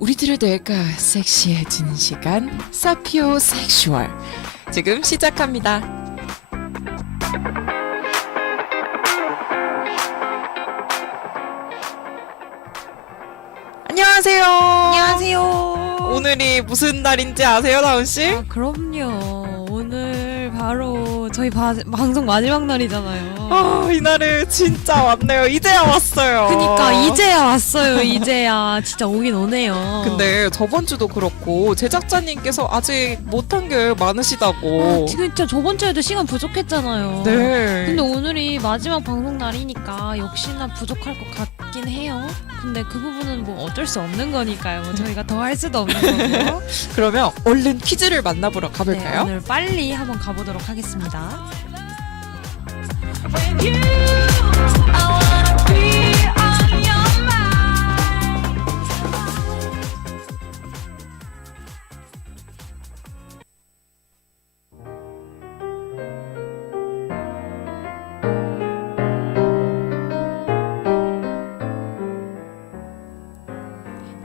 우리들의 뇌가 섹시해지는 시간, 사피오 섹슈얼. 지금 시작합니다. 안녕하세요. 안녕하세요. 오늘이 무슨 날인지 아세요, 다운 씨? 아, 그럼요. 오늘 바로 저희 방송 마지막 날이잖아요. 이날을 진짜 왔네요. 이제야 왔어요. 그니까 이제야 왔어요. 이제야 진짜 오긴 오네요. 근데 저번 주도 그렇고 제작자님께서 아직 못한 게 많으시다고. 진짜 저번 주에도 시간 부족했잖아요. 네. 근데 오늘이 마지막 방송 날이니까 역시나 부족할 것 같긴 해요. 근데 그 부분은 뭐 어쩔 수 없는 거니까요. 뭐 저희가 더 할 수도 없는 거고. 그러면 얼른 퀴즈를 만나보러 네, 가볼까요? 오늘 빨리 한번 가보도록 하겠습니다.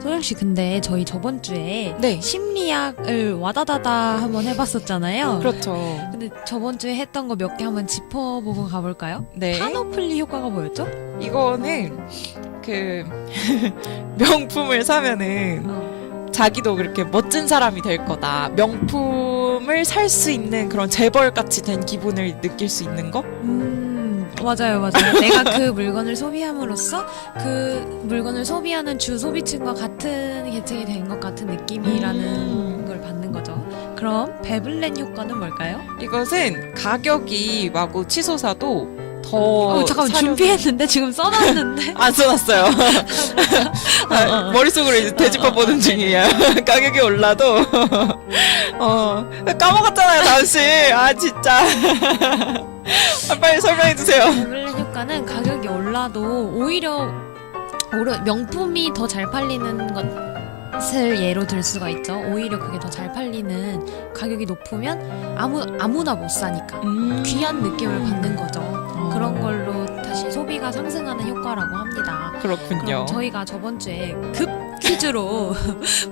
소영씨, 근데 저희 저번 주에 네. 심리학을 와다다다 한번 해봤었잖아요. 그렇죠. 근데 저번 주에 했던 거 몇 개 한번 짚어보고 가볼까요? 네. 파노플리 효과가 뭐였죠? 이거는 그 명품을 사면은 자기도 그렇게 멋진 사람이 될 거다. 명품을 살 수 있는 그런 재벌같이 된 기분을 느낄 수 있는 거? 맞아요. 내가 그 물건을 소비함으로써 그 물건을 소비하는 주 소비층과 같은 계층이 된 것 같은 느낌이라는 걸 받는 거죠. 그럼 베블렌 효과는 뭘까요? 이것은 가격이 마구 치솟아도 더 잠깐만, 사려는- 준비했는데 지금 써놨는데. 안 써놨어요. 머릿속으로 이제 되짚어보는 중이에요. 가격이 올라도 까먹었잖아요, 다은씨. 아 진짜. 빨리 설명해주세요. 베블렌 효과는 가격이 올라도 오히려 명품이 더 잘 팔리는 것을 예로 들 수가 있죠. 오히려 그게 더 잘 팔리는, 가격이 높으면 아무나 못 사니까 귀한 느낌을 받는 거죠. 그런 걸로 다시 소비가 상승하는 효과라고 합니다. 그렇군요. 그럼 저희가 저번 주에 급 퀴즈로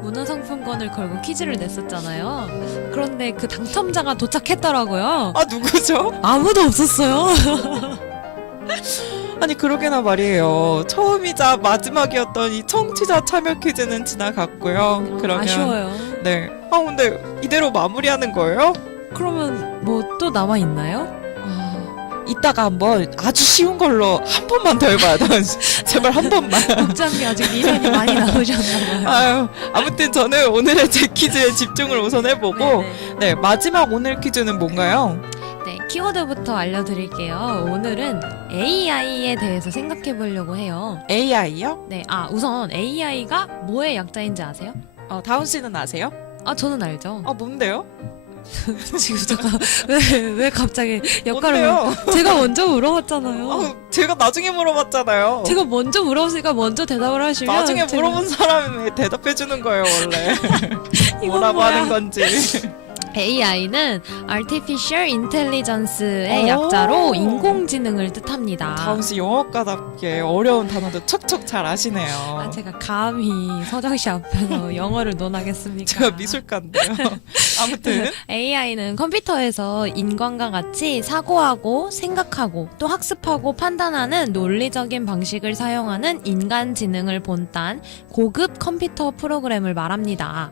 문화상품권을 걸고 퀴즈를 냈었잖아요. 그런데 그 당첨자가 도착했더라고요. 아 누구죠? 아무도 없었어요. 아니 그러게나 말이에요. 처음이자 마지막이었던 이 청취자 참여 퀴즈는 지나갔고요. 그러면 아쉬워요. 네. 근데 이대로 마무리하는 거예요? 그러면 뭐 또 남아 있나요? 이따가 한번 아주 쉬운 걸로 한 번만 더 해봐요. 제발 한 번만. 복장이 아직 미련이 많이 남으셨나봐요. 아유, 아무튼 저는 오늘의 제 퀴즈에 집중을 우선 해보고 네네. 네, 마지막 오늘 퀴즈는 뭔가요? 네, 키워드부터 알려드릴게요. 오늘은 AI에 대해서 생각해 보려고 해요. AI요? 네, 우선 AI가 뭐의 약자인지 아세요? 다운 씨는 아세요? 저는 알죠. 뭔데요? 지금 잠깐 왜 갑자기 역할을 뭔데요? 제가 먼저 물어봤잖아요. 제가 나중에 물어봤잖아요. 제가 먼저 물어봤으니까 먼저 대답을 하시면 나중에 제가- 물어본 사람이 대답해 주는 거예요, 원래. 이건 뭐라고 뭐야? 하는 건지. AI는 Artificial Intelligence의 오. 약자로 인공지능을 뜻합니다. 다운 씨 영어과답게 어려운 단어도 척척 잘 아시네요. 제가 감히 서정 씨 앞에서 영어를 논하겠습니까? 제가 미술가인데요. 아무튼 AI는 컴퓨터에서 인간과 같이 사고하고 생각하고 또 학습하고 판단하는 논리적인 방식을 사용하는 인간 지능을 본딴 고급 컴퓨터 프로그램을 말합니다.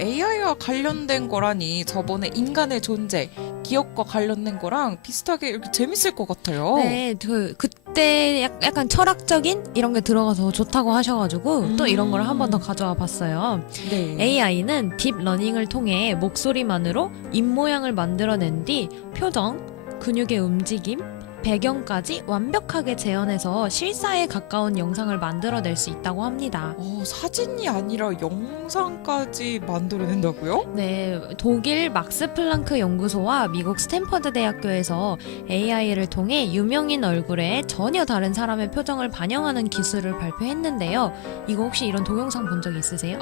AI와 관련된 거라니 저번에 인간의 존재, 기억과 관련된 거랑 비슷하게 이렇게 재밌을 것 같아요. 네, 그때 약간 철학적인 이런 게 들어가서 좋다고 하셔가지고 또 이런 걸 한 번 더 가져와 봤어요. 네. AI는 딥러닝을 통해 목소리만으로 입모양을 만들어낸 뒤 표정, 근육의 움직임, 배경까지 완벽하게 재현해서 실사에 가까운 영상을 만들어낼 수 있다고 합니다. 사진이 아니라 영상까지 만들어낸다고요? 네, 독일 막스 플랑크 연구소와 미국 스탠퍼드 대학교에서 AI를 통해 유명인 얼굴에 전혀 다른 사람의 표정을 반영하는 기술을 발표했는데요. 이거 혹시 이런 동영상 본 적 있으세요?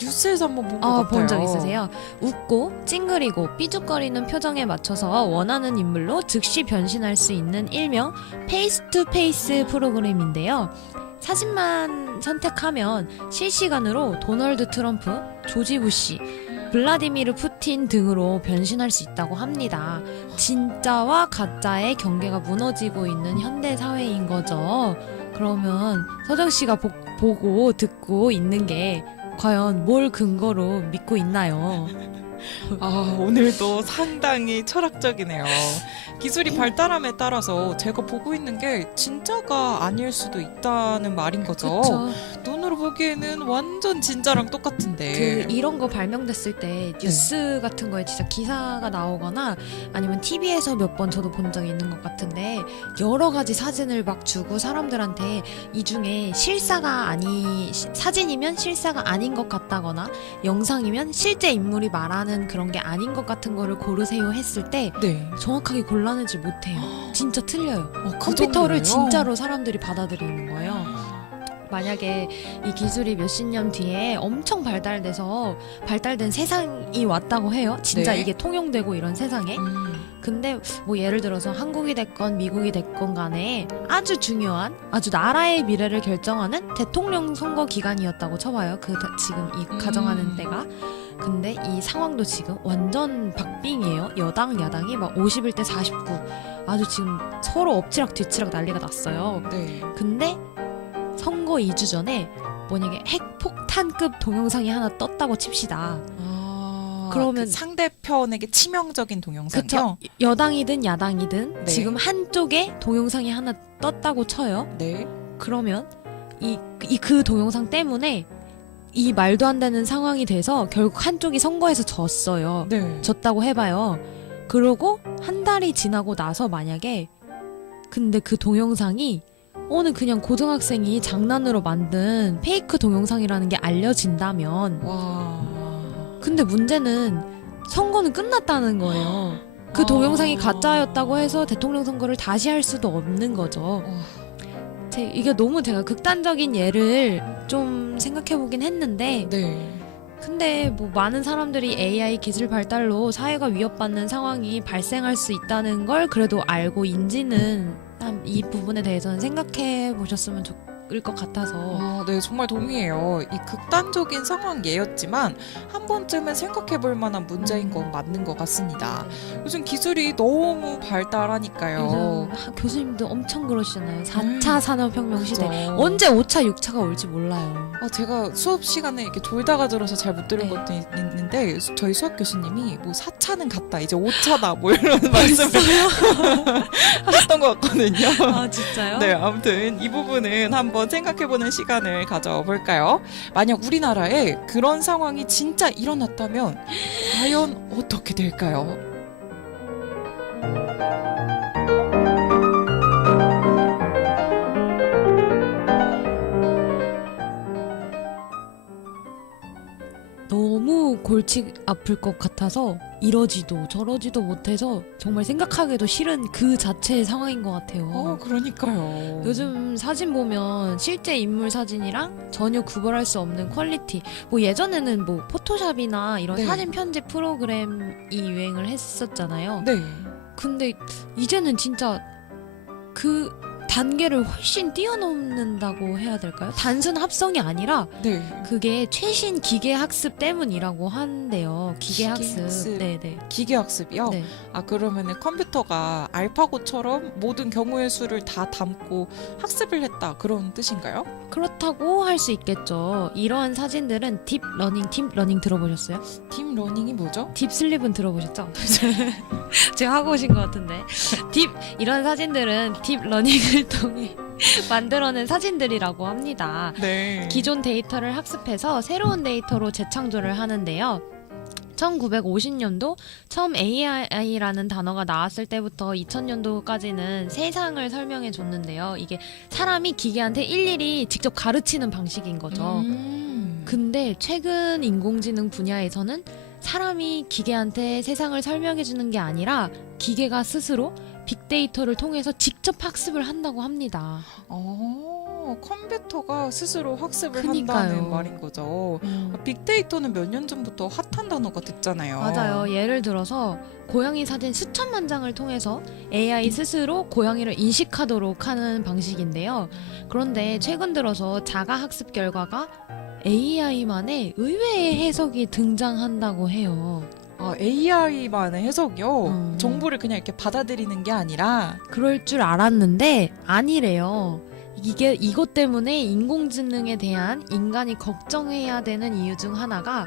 뉴스에서 한번 본 것 같아요. 본 적 있으세요? 웃고 찡그리고 삐죽거리는 표정에 맞춰서 원하는 인물로 즉시 변신할 수 있는 일명 페이스 투 페이스 프로그램인데요. 사진만 선택하면 실시간으로 도널드 트럼프, 조지 부시, 블라디미르 푸틴 등으로 변신할 수 있다고 합니다. 진짜와 가짜의 경계가 무너지고 있는 현대 사회인 거죠. 그러면 서정 씨가 보고 듣고 있는 게 과연 뭘 근거로 믿고 있나요? 아, 오늘도 상당히 철학적이네요. 기술이 발달함에 따라서 제가 보고 있는 게 진짜가 아닐 수도 있다는 말인 거죠. 그쵸. 눈으로 보기에는 완전 진짜랑 똑같은데. 이런 거 발명됐을 때 뉴스 같은 거에 진짜 기사가 나오거나 아니면 TV에서 몇 번 저도 본 적이 있는 것 같은데 여러 가지 사진을 막 주고 사람들한테 이 중에 사진이면 실사가 아닌 것 같다거나 영상이면 실제 인물이 말하는 그런 게 아닌 것 같은 거를 고르세요 했을 때 네. 정확하게 골라내지 못해요. 진짜 틀려요. 그 컴퓨터를 정도로요? 진짜로 사람들이 받아들이는 거예요. 만약에 이 기술이 몇십 년 뒤에 엄청 발달된 세상이 왔다고 해요. 진짜 네. 이게 통용되고 이런 세상에. 근데 뭐 예를 들어서 한국이 됐건 미국이 됐건 간에 아주 중요한 아주 나라의 미래를 결정하는 대통령 선거 기간이었다고 쳐봐요. 지금 이 가정하는 때가. 근데 이 상황도 지금 완전 박빙이에요. 여당 야당이 막 51대 49 아주 지금 서로 엎치락 뒤치락 난리가 났어요. 네. 근데 선거 2주 전에 만약에 핵폭탄급 동영상이 하나 떴다고 칩시다. 그러면 그 상대편에게 치명적인 동영상이요? 그쵸? 여당이든 야당이든 네. 지금 한쪽에 동영상이 하나 떴다고 쳐요. 네. 그러면 그 동영상 때문에 이 말도 안 되는 상황이 돼서 결국 한쪽이 선거에서 졌어요. 네. 졌다고 해봐요. 그러고 한 달이 지나고 나서 만약에 근데 그 동영상이 어느 그냥 고등학생이 장난으로 만든 페이크 동영상이라는 게 알려진다면 와. 근데 문제는 선거는 끝났다는 거예요. 그 동영상이 가짜였다고 해서 대통령 선거를 다시 할 수도 없는 거죠. 이게 너무 제가 극단적인 예를 좀 생각해보긴 했는데 네. 근데 뭐 많은 사람들이 AI 기술 발달로 사회가 위협받는 상황이 발생할 수 있다는 걸 그래도 알고 인지는 이 부분에 대해서는 생각해 보셨으면 좋을 것 같아서. 네, 정말 동의해요. 이 극단적인 상황 예였지만 한 번쯤은 생각해볼 만한 문제인 건 맞는 것 같습니다. 요즘 기술이 너무 발달하니까요. 요즘 교수님도 엄청 그러시잖아요. 4차 산업혁명 시대. 그죠. 언제 5차, 6차가 올지 몰라요. 제가 수업 시간에 이렇게 돌다가 들어서 잘 못 들은 네. 것도 있는데 저희 수학 교수님이 뭐 4차는 갔다 이제 5차다 뭐 이런 말씀을 하셨던 것 같거든요. 아 진짜요? 네, 아무튼 이 부분은 한번 생각해보는 시간을 가져볼까요? 만약 우리나라에 그런 상황이 진짜 일어났다면 과연 어떻게 될까요? 너무 골치 아플 것 같아서 이러지도 저러지도 못해서 정말 생각하기도 싫은 그 자체의 상황인 것 같아요. 그러니까요. 요즘 사진 보면 실제 인물 사진이랑 전혀 구별할 수 없는 퀄리티. 뭐 예전에는 뭐 포토샵이나 이런 네. 사진 편집 프로그램이 유행을 했었잖아요. 네. 근데 이제는 진짜 그 단계를 훨씬 뛰어넘는다고 해야 될까요? 단순 합성이 아니라 네. 그게 최신 기계 학습 때문이라고 한대요. 기계 학습. 학습. 네네. 기계학습이요? 네. 그러면은 컴퓨터가 알파고처럼 모든 경우의 수를 다 담고 학습을 했다 그런 뜻인가요? 그렇다고 할 수 있겠죠. 이러한 사진들은 딥러닝 들어보셨어요? 딥러닝이 뭐죠? 딥슬립은 들어보셨죠? 제가 하고 오신 것 같은데. 이런 사진들은 딥러닝을 통해 만들어낸 사진들이라고 합니다. 네. 기존 데이터를 학습해서 새로운 데이터로 재창조를 하는데요. 1950년도 처음 AI라는 단어가 나왔을 때부터 2000년도까지는 세상을 설명해 줬는데요. 이게 사람이 기계한테 일일이 직접 가르치는 방식인 거죠. 근데 최근 인공지능 분야에서는 사람이 기계한테 세상을 설명해 주는 게 아니라 기계가 스스로 빅데이터를 통해서 직접 학습을 한다고 합니다. 컴퓨터가 스스로 학습을 그니까요. 한다는 말인 거죠. 빅데이터는 몇 년 전부터 핫한 단어가 됐잖아요. 맞아요. 예를 들어서 고양이 사진 수천만 장을 통해서 AI 스스로 고양이를 인식하도록 하는 방식인데요. 그런데 최근 들어서 자가 학습 결과가 AI만의 의외의 해석이 등장한다고 해요. AI만의 해석이요? 음. 정보를 그냥 이렇게 받아들이는 게 아니라 그럴 줄 알았는데 아니래요. 이게 이것 때문에 인공지능에 대한 인간이 걱정해야 되는 이유 중 하나가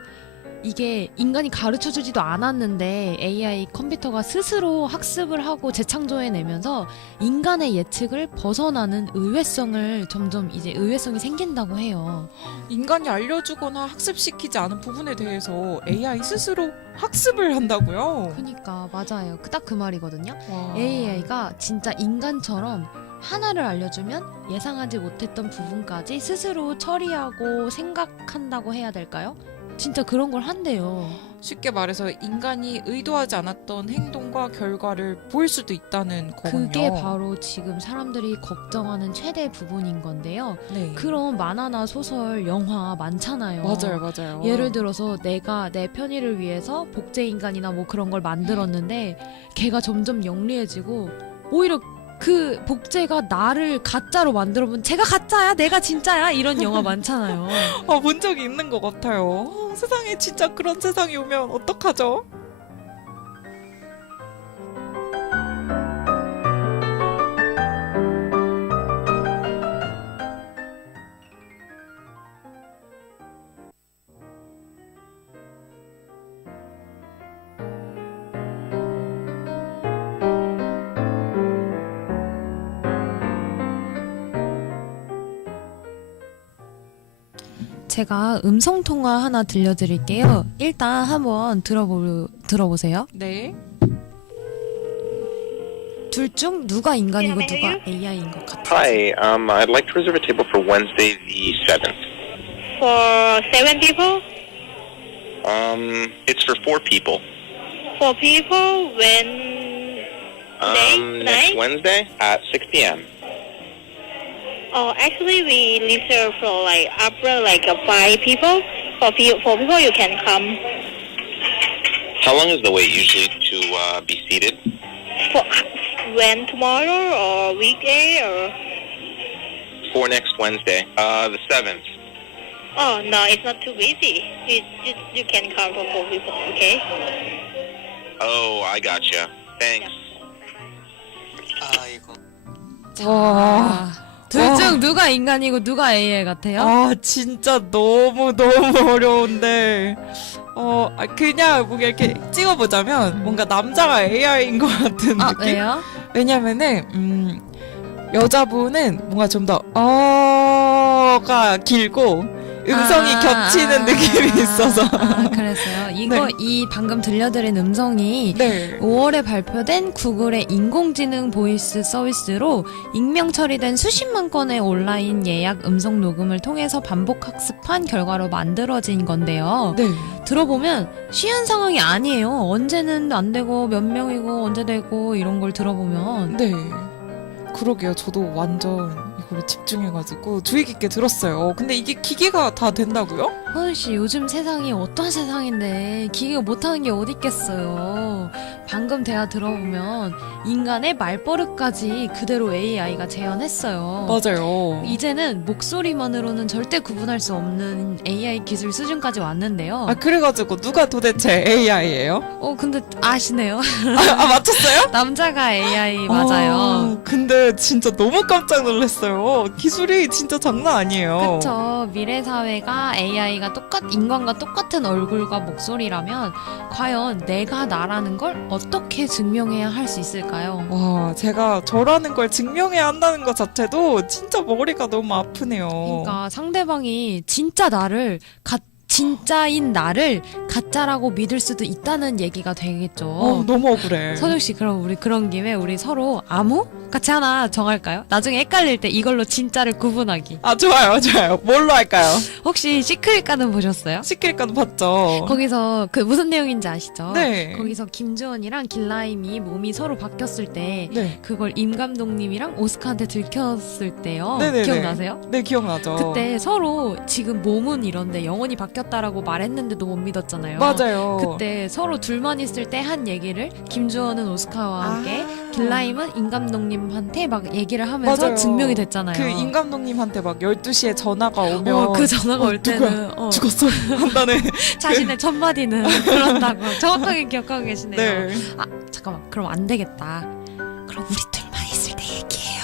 이게 인간이 가르쳐주지도 않았는데 AI 컴퓨터가 스스로 학습을 하고 재창조해내면서 인간의 예측을 벗어나는 의외성을 점점 이제 의외성이 생긴다고 해요. 인간이 알려주거나 학습시키지 않은 부분에 대해서 AI 스스로 학습을 한다고요? 그러니까 맞아요. 딱 그 말이거든요. 와. AI가 진짜 인간처럼 하나를 알려주면 예상하지 못했던 부분까지 스스로 처리하고 생각한다고 해야 될까요? 진짜 그런 걸 한대요. 쉽게 말해서 인간이 의도하지 않았던 행동과 결과를 보일 수도 있다는 거군요. 그게 바로 지금 사람들이 걱정하는 최대 부분인 건데요. 네. 그런 만화나 소설, 영화 많잖아요. 맞아요. 예를 들어서 내가 내 편의를 위해서 복제 인간이나 뭐 그런 걸 만들었는데 걔가 점점 영리해지고 오히려 그 복제가 나를 가짜로 만들어보면 제가 가짜야 내가 진짜야 이런 영화 많잖아요. 본 적이 있는 것 같아요. 세상에 진짜 그런 세상이 오면 어떡하죠? 제가 음성 통화 하나 들려드릴게요. 일단 한번 들어보세요. 네. 둘 중 누가 인간이고 누가 AI인 것 같아요. Hi, I'd like to reserve a table for Wednesday the 7th. For 7 people? It's for 4 people. 4 people when Next Wednesday at 6 p.m. Oh, actually we reserve for like upper like 5 people. For 4 people you can come. How long is the wait usually to be seated? For when tomorrow or weekday or? For next Wednesday, the 7th. Oh no, it's not too busy. You can come for 4 people, okay? Oh, I gotcha. Thanks. 와. 둘 중 누가 인간이고 누가 AI 같아요? 진짜 너무 어려운데 그냥 뭔가 이렇게 찍어보자면 뭔가 남자가 AI인 것 같은 느낌? 왜요? 왜냐면은 여자분은 뭔가 좀 더 가 길고 음성이 겹치는 느낌이 있어서 그랬어요. 네. 이 방금 들려드린 음성이 네. 5월에 발표된 구글의 인공지능 보이스 서비스로 익명 처리된 수십만 건의 온라인 예약 음성 녹음을 통해서 반복 학습한 결과로 만들어진 건데요. 네. 들어보면 쉬운 상황이 아니에요. 언제는 안 되고 몇 명이고 언제 되고 이런 걸 들어보면 네. 그러게요. 저도 완전 이거를 집중해가지고 주의 깊게 들었어요. 근데 이게 기계가 다 된다고요? 허은씨 요즘 세상이 어떤 세상인데 기계가 못하는 게 어디 있겠어요. 방금 대화 들어보면 인간의 말버릇까지 그대로 AI가 재현했어요. 맞아요. 이제는 목소리만으로는 절대 구분할 수 없는 AI 기술 수준까지 왔는데요. 그래가지고 누가 도대체 AI예요? 근데 아시네요. 맞췄어요? 남자가 AI 맞아요. 근데 진짜 너무 깜짝 놀랐어요. 기술이 진짜 장난 아니에요. 그쵸. 미래 사회가 AI가 인간과 똑같은 얼굴과 목소리라면 과연 내가 나라는 걸 어떻게 증명해야 할 수 있을까요? 와, 제가 저라는 걸 증명해야 한다는 것 자체도 진짜 머리가 너무 아프네요. 그러니까 상대방이 진짜 나를 같이 진짜인 나를 가짜라고 믿을 수도 있다는 얘기가 되겠죠. 너무 억울해. 선욱 씨, 그럼 우리 그런 김에 우리 서로 암호 같이 하나 정할까요? 나중에 헷갈릴 때 이걸로 진짜를 구분하기. 아, 좋아요. 뭘로 할까요? 혹시 시크릿 가든 보셨어요? 시킬까도 봤죠. 거기서 그 무슨 내용인지 아시죠? 네. 거기서 김주원이랑 길라임이 몸이 서로 바뀌었을 때 네. 그걸 임 감독님이랑 오스카한테 들켰을 때요. 네네네. 기억나세요? 네, 기억나죠. 그때 서로 지금 몸은 이런데 영혼이 바뀌었다라고 말했는데도 못 믿었잖아요. 맞아요. 그때 서로 둘만 있을 때 한 얘기를 김주원은 오스카와 함께 아. 길라임은 임 감독님한테 막 얘기를 하면서 맞아요. 증명이 됐잖아요. 그 임 감독님한테 막 12시에 전화가 오면 그 전화가 올 누구야? 때는 죽었어 한다는. 자신의 첫 마디는 그런다고 정확하게 기억하고 계시네요. 네. 아 잠깐만, 그럼 안 되겠다. 그럼 우리 둘만 있을 때 얘기해요.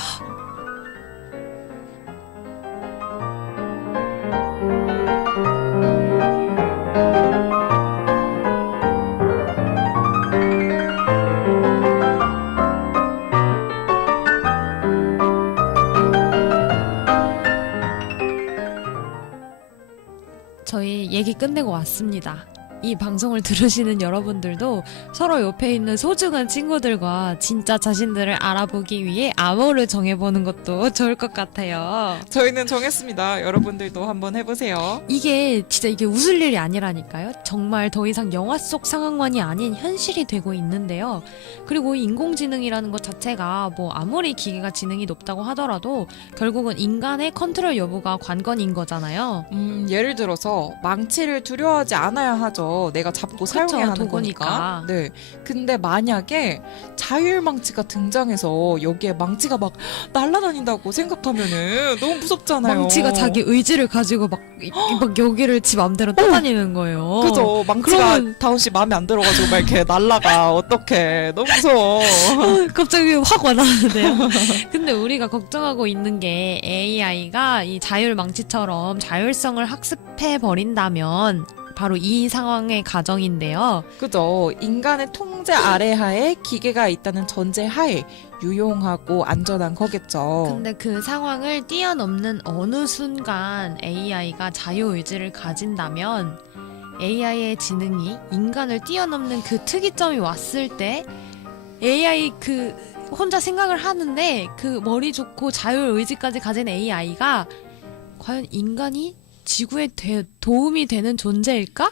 저희 얘기 끝내고 왔습니다. 이 방송을 들으시는 여러분들도 서로 옆에 있는 소중한 친구들과 진짜 자신들을 알아보기 위해 암호를 정해보는 것도 좋을 것 같아요. 저희는 정했습니다. 여러분들도 한번 해보세요. 이게 진짜 이게 웃을 일이 아니라니까요. 정말 더 이상 영화 속 상황만이 아닌 현실이 되고 있는데요. 그리고 인공지능이라는 것 자체가 뭐 아무리 기계가 지능이 높다고 하더라도 결국은 인간의 컨트롤 여부가 관건인 거잖아요. 예를 들어서 망치를 두려워하지 않아야 하죠. 내가 잡고 사용해야 하는 도구니까. 거니까. 네. 근데 만약에 자율망치가 등장해서 여기에 망치가 막 날아다닌다고 생각하면은 너무 무섭잖아요. 망치가 자기 의지를 가지고 막 여기를 지 맘대로 떠다니는 거예요. 그죠. 망치가 그러면- 다운 씨 마음에 안 들어가지고 막 이렇게 날아가. 어떡해. 너무 무서워. 갑자기 확 와닿는데요. 근데 우리가 걱정하고 있는 게 AI가 이 자율망치처럼 자율성을 학습해 버린다면 바로 이 상황의 가정인데요. 그죠. 인간의 통제 아래 하에 기계가 있다는 전제 하에 유용하고 안전한 거겠죠. 근데 그 상황을 뛰어넘는 어느 순간 AI가 자유의지를 가진다면 AI의 지능이 인간을 뛰어넘는 그 특이점이 왔을 때 AI 그 혼자 생각을 하는데 그 머리 좋고 자유의지까지 가진 AI가 과연 인간이 지구에 도움이 되는 존재일까?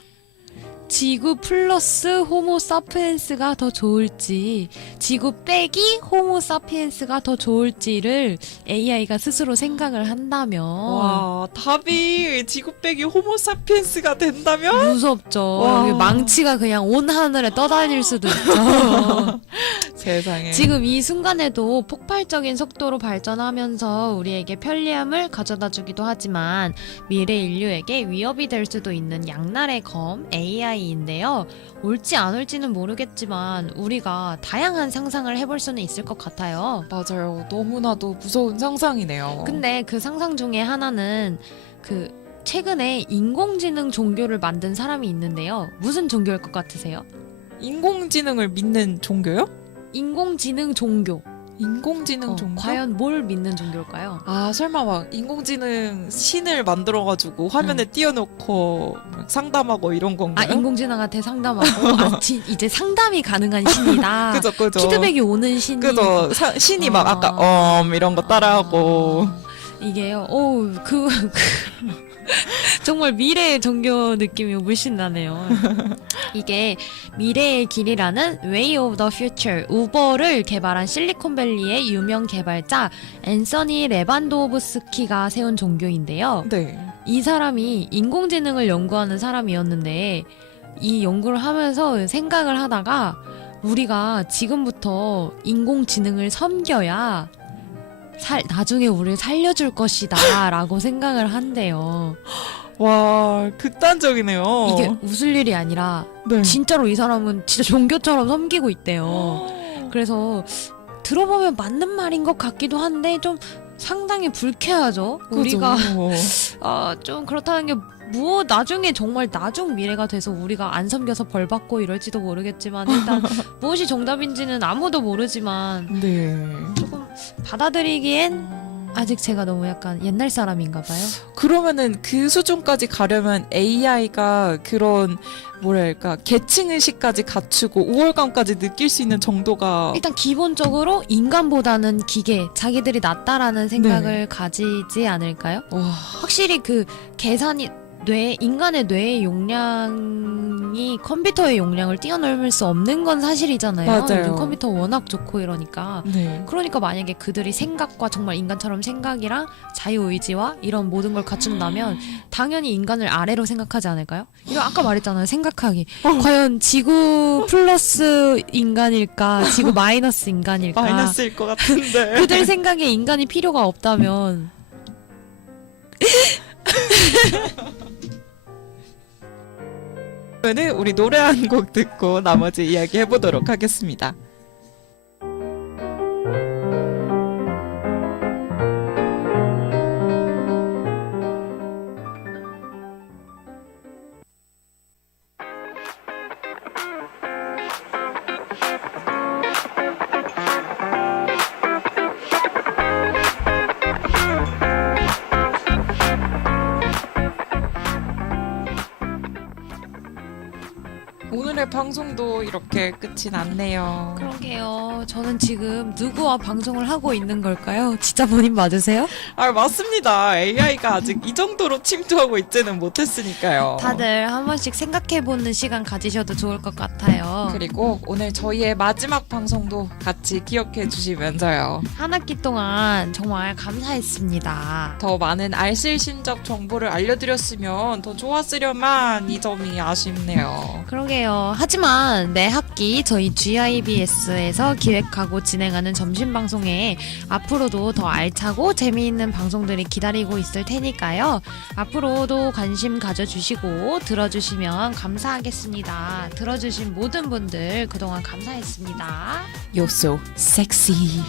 지구 플러스 호모 사피엔스가 더 좋을지, 지구 빼기 호모 사피엔스가 더 좋을지를 AI가 스스로 생각을 한다면 와, 답이 지구 빼기 호모사피엔스가 된다면? 무섭죠. 와. 여기 망치가 그냥 온 하늘에 떠다닐 수도 있죠. 세상에. 지금 이 순간에도 폭발적인 속도로 발전하면서 우리에게 편리함을 가져다 주기도 하지만 미래 인류에게 위협이 될 수도 있는 양날의 검 AI인데요. 올지 안 올지는 모르겠지만 우리가 다양한 상상을 해볼 수는 있을 것 같아요. 맞아요. 너무나도 무서운 상상이네요. 근데 그 상상 중에 하나는 그 최근에 인공지능 종교를 만든 사람이 있는데요. 무슨 종교일 것 같으세요? 인공지능을 믿는 종교요? 인공지능 종교. 인공지능 종교? 과연 뭘 믿는 종교일까요? 아, 설마 막 인공지능 신을 만들어가지고 화면에 띄워놓고 막 상담하고 이런 아, 건가요? 인공지능한테 상담하고 이제 상담이 가능한 신이다. 그죠, 그죠. 피드백이 오는 신이. 그죠. 신이 막 아까 이런 거 따라하고. 이게요. 정말 미래의 종교 느낌이 물씬 나네요. 이게 미래의 길이라는 Way of the Future 우버를 개발한 실리콘밸리의 유명 개발자 앤서니 레반도브스키가 세운 종교인데요. 네. 이 사람이 인공지능을 연구하는 사람이었는데 이 연구를 하면서 생각을 하다가 우리가 지금부터 인공지능을 섬겨야 나중에 우리를 살려줄 것이다 라고 생각을 한대요. 와, 극단적이네요. 이게 웃을 일이 아니라 네. 진짜로 이 사람은 진짜 종교처럼 섬기고 있대요. 그래서 들어보면 맞는 말인 것 같기도 한데 좀 상당히 불쾌하죠. 그죠. 우리가 좀 그렇다는 게 나중에 정말 나중 미래가 돼서 우리가 안 섬겨서 벌 받고 이럴지도 모르겠지만 일단 무엇이 정답인지는 아무도 모르지만 네. 조금 받아들이기엔 아직 제가 너무 약간 옛날 사람인가 봐요. 그러면은 그 수준까지 가려면 AI가 그런 뭐랄까 계층 의식까지 갖추고 우월감까지 느낄 수 있는 정도가 일단 기본적으로 인간보다는 기계, 자기들이 낫다라는 생각을 가지지 않을까요? 와, 확실히 그 계산이 인간의 뇌의 용량이 컴퓨터의 용량을 뛰어넘을 수 없는 건 사실이잖아요. 맞아요. 요즘 컴퓨터 워낙 좋고 이러니까. 네. 그러니까 만약에 그들이 생각과 정말 인간처럼 생각이랑 자유의지와 이런 모든 걸 갖춘다면 당연히 인간을 아래로 생각하지 않을까요? 이거 아까 말했잖아요. 생각하기. 과연 지구 플러스 인간일까? 지구 마이너스 인간일까? 마이너스일 것 같은데. 그들 생각에 인간이 필요가 없다면 그러면은 우리 노래 한 곡 듣고 나머지 이야기 해보도록 하겠습니다. 오늘의 방송도 이렇게 끝이 났네요. 그러게요. 저는 지금 누구와 방송을 하고 있는 걸까요? 진짜 본인 맞으세요? 아, 맞습니다. AI가 아직 이 정도로 침투하고 있지는 못했으니까요. 다들 한 번씩 생각해보는 시간 가지셔도 좋을 것 같아요. 그리고 오늘 저희의 마지막 방송도 같이 기억해 주시면서요. 한 학기 동안 정말 감사했습니다. 더 많은 알쓸신잡 정보를 알려드렸으면 더 좋았으려만 이 점이 아쉽네요. 그러게요. 하지만 매 학기 저희 GIBS에서 기획하고 진행하는 점심 방송에 앞으로도 더 알차고 재미있는 방송들이 기다리고 있을 테니까요. 앞으로도 관심 가져주시고 들어주시면 감사하겠습니다. 들어주신 모든 분들 그동안 감사했습니다. You're so sexy.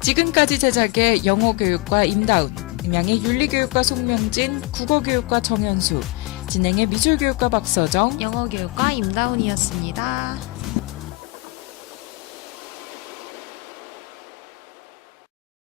지금까지 제작의 영어교육과 임다운, 음향의 윤리교육과 송명진, 국어교육과 정현수, 진행의 미술교육과 박서정, 영어교육과 임다운이었습니다.